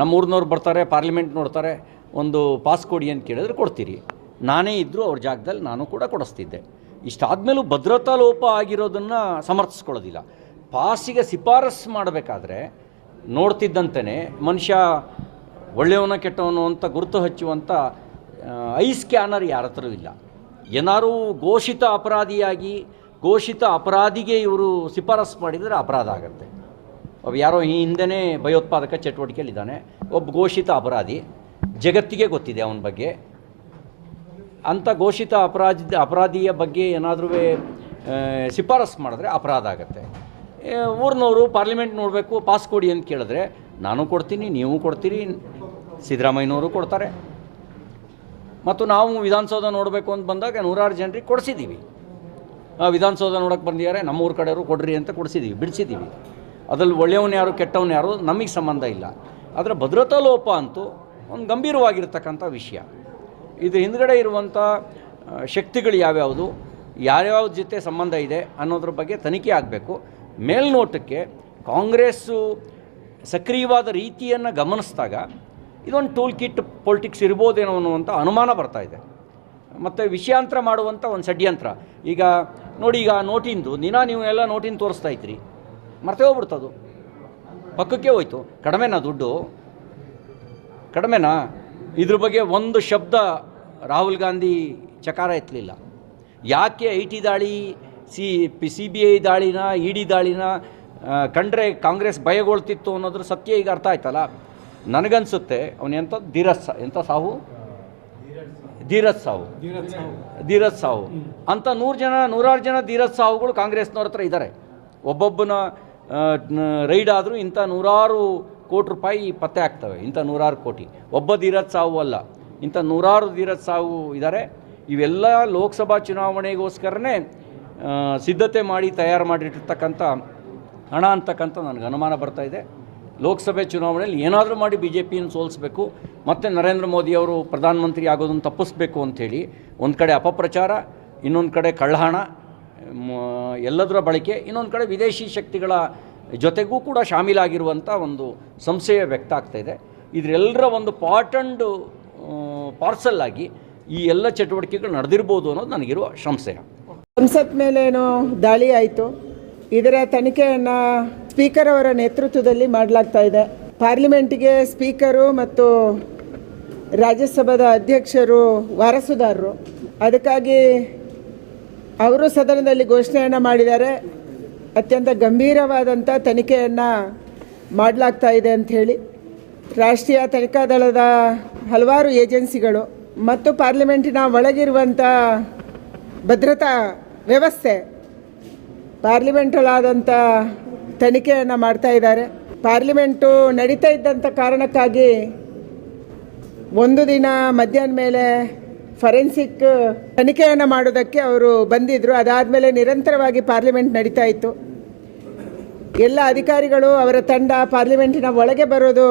ನಮ್ಮೂರಿನವ್ರು ಬರ್ತಾರೆ, ಪಾರ್ಲಿಮೆಂಟ್ ನೋಡ್ತಾರೆ, ಒಂದು ಪಾಸ್ ಕೊಡಿ ಅಂತ ಕೇಳಿದ್ರೆ ಕೊಡ್ತೀರಿ. ನಾನೇ ಇದ್ದರೂ ಅವ್ರ ಜಾಗದಲ್ಲಿ ನಾನು ಕೂಡ ಕೊಡಿಸ್ತಿದ್ದೆ. ಇಷ್ಟಾದಮೇಲೂ ಭದ್ರತಾ ಲೋಪ ಆಗಿರೋದನ್ನು ಸಮರ್ಥಿಸ್ಕೊಳ್ಳೋದಿಲ್ಲ. ಪಾಸಿಗೆ ಶಿಫಾರಸ್ ಮಾಡಬೇಕಾದ್ರೆ ನೋಡ್ತಿದ್ದಂತೆಯೇ ಮನುಷ್ಯ ಒಳ್ಳೆಯವನ ಕೆಟ್ಟವನು ಅಂತ ಗುರುತು ಹಚ್ಚುವಂಥ ಐ ಸ್ಕ್ಯಾನರ್ ಯಾರ ಹತ್ರವೂ ಇಲ್ಲ. ಏನಾರು ಘೋಷಿತ ಅಪರಾಧಿಯಾಗಿ, ಘೋಷಿತ ಅಪರಾಧಿಗೆ ಇವರು ಶಿಫಾರಸು ಮಾಡಿದರೆ ಅಪರಾಧ ಆಗುತ್ತೆ. ಅವು ಯಾರೋ ಈ ಹಿಂದೆನೇ ಭಯೋತ್ಪಾದಕ ಚಟುವಟಿಕೆಯಲ್ಲಿದ್ದಾನೆ. ಒಬ್ಬ ಘೋಷಿತ ಅಪರಾಧಿ, ಜಗತ್ತಿಗೆ ಗೊತ್ತಿದೆ ಅವನ ಬಗ್ಗೆ. ಅಂಥ ಘೋಷಿತ ಅಪರಾಧಿ, ಅಪರಾಧಿಯ ಬಗ್ಗೆ ಏನಾದರೂ ಶಿಫಾರಸು ಮಾಡಿದ್ರೆ ಅಪರಾಧ ಆಗುತ್ತೆ. ಊರಿನವರು ಪಾರ್ಲಿಮೆಂಟ್ ನೋಡಬೇಕು, ಪಾಸ್ ಕೊಡಿ ಅಂತ ಕೇಳಿದ್ರೆ, ನಾನು ಕೊಡ್ತೀನಿ, ನೀವು ಕೊಡ್ತೀರಿ, ಸಿದ್ದರಾಮಯ್ಯನವರು ಕೊಡ್ತಾರೆ. ಮತ್ತು ನಾವು ವಿಧಾನಸೌಧ ನೋಡಬೇಕು ಅಂತ ಬಂದಾಗ ನೂರಾರು ಜನರಿಗೆ ಕೊಡಿಸಿದ್ದೀವಿ. ವಿಧಾನಸೌಧ ನೋಡೋಕೆ ಬಂದಿದ್ದಾರೆ, ನಮ್ಮೂರ ಕಡೆಯವರು ಕೊಡ್ರಿ ಅಂತ ಕೊಡಿಸಿದ್ದೀವಿ, ಬಿಡಿಸಿದ್ದೀವಿ. ಅದರಲ್ಲಿ ಒಳ್ಳೆಯವನು ಯಾರು, ಕೆಟ್ಟವನು ಯಾರು, ನಮಗೆ ಸಂಬಂಧ ಇಲ್ಲ. ಆದರೆ ಭದ್ರತಾ ಲೋಪ ಅಂತೂ ಒಂದು ಗಂಭೀರವಾಗಿರ್ತಕ್ಕಂಥ ವಿಷಯ. ಇದು ಹಿಂದ್ಗಡೆ ಇರುವಂಥ ಶಕ್ತಿಗಳು ಯಾವ್ಯಾವುದು ಯಾರ್ಯಾವ ಜೊತೆ ಸಂಬಂಧ ಇದೆ ಅನ್ನೋದ್ರ ಬಗ್ಗೆ ತನಿಖೆ ಆಗಬೇಕು. ಮೇಲ್ನೋಟಕ್ಕೆ ಕಾಂಗ್ರೆಸ್ಸು ಸಕ್ರಿಯವಾದ ರೀತಿಯನ್ನು ಗಮನಿಸಿದಾಗ ಇದೊಂದು ಟೂಲ್ ಕಿಟ್ ಪೊಲಿಟಿಕ್ಸ್ ಇರ್ಬೋದೇನೋ ಅನ್ನುವಂಥ ಅನುಮಾನ ಬರ್ತಾ ಇದೆ. ಮತ್ತು ವಿಷಯಾಂತರ ಮಾಡುವಂಥ ಒಂದು ಷಡ್ಯಂತ್ರ. ಈಗ ನೋಡಿ, ಈಗ ನೋಟಿಂದು, ದಿನ ನೀವು ಎಲ್ಲ ನೋಟಿಂದು ತೋರಿಸ್ತಾ ಇದ್ರಿ ಮರ್ತೇ ಹೋಗ್ಬಿಡ್ತದು. ಪಕ್ಕಕ್ಕೆ ಹೋಯ್ತು. ಕಡಿಮೆನಾ ದುಡ್ಡು? ಕಡಿಮೆನಾ? ಇದ್ರ ಬಗ್ಗೆ ಒಂದು ಶಬ್ದ ರಾಹುಲ್ ಗಾಂಧಿ ಚಕಾರ ಎತ್ತಲಿಲ್ಲ. ಯಾಕೆ ಐ ಟಿ ದಾಳಿ, C P C B I ದಾಳಿನ E D ದಾಳಿನ ಕಂಡ್ರೆ ಕಾಂಗ್ರೆಸ್ ಭಯಗೊಳ್ತಿತ್ತು ಅನ್ನೋದ್ರ ಸತ್ಯ ಈಗ ಅರ್ಥ ಆಯ್ತಲ್ಲ? ನನಗನ್ಸುತ್ತೆ, ಅವನು ಎಂಥ ಧೀರಸ್ ಎಂಥ ಸಾವು ಧೀರಜ್ ಸಾವು ಧೀರಜ್ ಸಾವು ಅಂತ ನೂರು ಜನ, ನೂರಾರು ಜನ ಧೀರಜ್ ಸಾವುಗಳು ಕಾಂಗ್ರೆಸ್ನವ್ರ ಹತ್ರ ಇದ್ದಾರೆ ಒಬ್ಬೊಬ್ಬನ ರೈಡ್ ಆದರೂ ಇಂಥ ನೂರಾರು ಕೋಟಿ ರೂಪಾಯಿ ಪತ್ತೆ ಆಗ್ತವೆ, ಇಂಥ ನೂರಾರು ಕೋಟಿ. ಒಬ್ಬ ಧೀರಜ್ ಸಾವು ಅಲ್ಲ. ಇಂಥ ನೂರಾರು ಧೀರಜ್ ಸಾವು ಇದ್ದಾರೆ ಇವೆಲ್ಲ ಲೋಕಸಭಾ ಚುನಾವಣೆಗೋಸ್ಕರನೇ ಸಿದ್ಧತೆ ಮಾಡಿ ತಯಾರು ಮಾಡಿಟ್ಟಿರ್ತಕ್ಕಂಥ ಹಣ ಅಂತಕ್ಕಂಥ ನನಗೆ ಅನುಮಾನ ಬರ್ತಾ ಇದೆ. ಲೋಕಸಭೆ ಚುನಾವಣೆಯಲ್ಲಿ ಏನಾದರೂ ಮಾಡಿ ಬಿ ಜೆ ಪಿಯನ್ನು ಸೋಲಿಸಬೇಕು, ಮತ್ತು ನರೇಂದ್ರ ಮೋದಿಯವರು ಪ್ರಧಾನಮಂತ್ರಿ ಆಗೋದನ್ನು ತಪ್ಪಿಸ್ಬೇಕು ಅಂಥೇಳಿ, ಒಂದು ಕಡೆ ಅಪಪ್ರಚಾರ, ಇನ್ನೊಂದು ಕಡೆ ಕಳ್ಳಹಣ ಎಲ್ಲದರ ಬಳಕೆ ಇನ್ನೊಂದು ಕಡೆ ವಿದೇಶಿ ಶಕ್ತಿಗಳ ಜೊತೆಗೂ ಕೂಡ ಶಾಮೀಲಾಗಿರುವಂಥ ಒಂದು ಸಂಶಯ ವ್ಯಕ್ತ ಆಗ್ತಾ ಇದೆ. ಇದರೆಲ್ಲರ ಒಂದು ಪಾರ್ಟ್ ಆ್ಯಂಡ್ ಪಾರ್ಸಲ್ ಆಗಿ ಈ ಎಲ್ಲ ಚಟುವಟಿಕೆಗಳು ನಡೆದಿರ್ಬೋದು ಅನ್ನೋದು ನನಗಿರುವ ಸಂಶಯ. ಸಂಸತ್ ಮೇಲೇನೋ ದಾಳಿ ಆಯಿತು. ಇದರ ತನಿಖೆಯನ್ನು ಸ್ಪೀಕರ್ ಅವರ ನೇತೃತ್ವದಲ್ಲಿ ಮಾಡಲಾಗ್ತಾ ಇದೆ. ಪಾರ್ಲಿಮೆಂಟಿಗೆ ಸ್ಪೀಕರು ಮತ್ತು ರಾಜ್ಯಸಭಾದ ಅಧ್ಯಕ್ಷರು ವಾರಸುದಾರರು. ಅದಕ್ಕಾಗಿ ಅವರು ಸದನದಲ್ಲಿ ಘೋಷಣೆಯನ್ನು ಮಾಡಿದ್ದಾರೆ. ಅತ್ಯಂತ ಗಂಭೀರವಾದಂಥ ತನಿಖೆಯನ್ನು ಮಾಡಲಾಗ್ತಾ ಇದೆ ಅಂಥೇಳಿ ರಾಷ್ಟ್ರೀಯ ತನಿಖಾ ದಳದ ಹಲವಾರು ಏಜೆನ್ಸಿಗಳು ಮತ್ತು ಪಾರ್ಲಿಮೆಂಟಿನ ಒಳಗಿರುವಂಥ ಭದ್ರತಾ ವ್ಯವಸ್ಥೆ ಪಾರ್ಲಿಮೆಂಟಲ್ಲಾದಂಥ ತನಿಖೆಯನ್ನು ಮಾಡ್ತಾ ಇದ್ದಾರೆ. ಪಾರ್ಲಿಮೆಂಟು ನಡೀತಾ ಇದ್ದಂಥ ಕಾರಣಕ್ಕಾಗಿ ಒಂದು ದಿನ ಮಧ್ಯಾಹ್ನ ಮೇಲೆ ಫರೆನ್ಸಿಕ್ ತನಿಖೆಯನ್ನು ಮಾಡೋದಕ್ಕೆ ಅವರು ಬಂದಿದ್ದರು ಅದಾದಮೇಲೆ ನಿರಂತರವಾಗಿ ಪಾರ್ಲಿಮೆಂಟ್ ನಡೀತಾ ಇತ್ತು. ಎಲ್ಲ ಅಧಿಕಾರಿಗಳು ಅವರ ತಂಡ ಪಾರ್ಲಿಮೆಂಟಿನ ಒಳಗೆ ಬರೋದು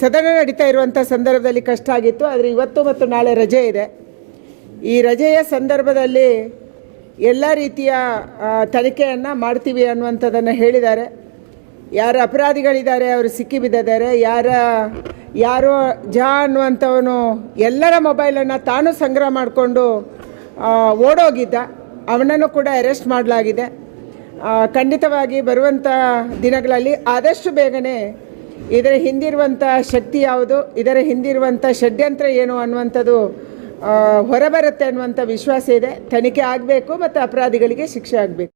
ಸದನ ನಡೀತಾ ಇರುವಂಥ ಸಂದರ್ಭದಲ್ಲಿ ಕಷ್ಟ ಆಗಿತ್ತು. ಆದರೆ ಇವತ್ತು ಮತ್ತು ನಾಳೆ ರಜೆ ಇದೆ. ಈ ರಜೆಯ ಸಂದರ್ಭದಲ್ಲಿ ಎಲ್ಲ ರೀತಿಯ ತನಿಖೆಯನ್ನು ಮಾಡ್ತೀವಿ ಅನ್ನುವಂಥದ್ದನ್ನು ಹೇಳಿದ್ದಾರೆ. ಯಾರ ಅಪರಾಧಿಗಳಿದ್ದಾರೆ, ಅವರು ಸಿಕ್ಕಿಬಿದ್ದಿದ್ದಾರೆ ಯಾರ ಯಾರೋ ಜಾ ಅನ್ನುವಂಥವನು ಎಲ್ಲರ ಮೊಬೈಲನ್ನು ತಾನು ಸಂಗ್ರಹ ಮಾಡಿಕೊಂಡು ಓಡೋಗಿದ್ದ. ಅವನನ್ನು ಕೂಡ ಅರೆಸ್ಟ್ ಮಾಡಲಾಗಿದೆ. ಖಂಡಿತವಾಗಿ ಬರುವಂಥ ದಿನಗಳಲ್ಲಿ ಆದಷ್ಟು ಬೇಗನೆ ಇದರ ಹಿಂದಿರುವಂಥ ಶಕ್ತಿ ಯಾವುದು, ಇದರ ಹಿಂದಿರುವಂಥ ಷಡ್ಯಂತ್ರ ಏನು ಅನ್ನುವಂಥದ್ದು ಹೊರಬರುತ್ತೆ ಅನ್ನುವಂಥ ವಿಶ್ವಾಸ ಇದೆ. ತನಿಖೆ ಆಗಬೇಕು ಮತ್ತು ಅಪರಾಧಿಗಳಿಗೆ ಶಿಕ್ಷೆ ಆಗಬೇಕು.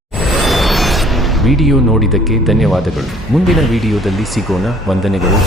ವಿಡಿಯೋ ನೋಡಿದ್ದಕ್ಕೆ ಧನ್ಯವಾದಗಳು. ಮುಂದಿನ ವಿಡಿಯೋದಲ್ಲಿ ಸಿಗೋಣ. ವಂದನೆಗಳು.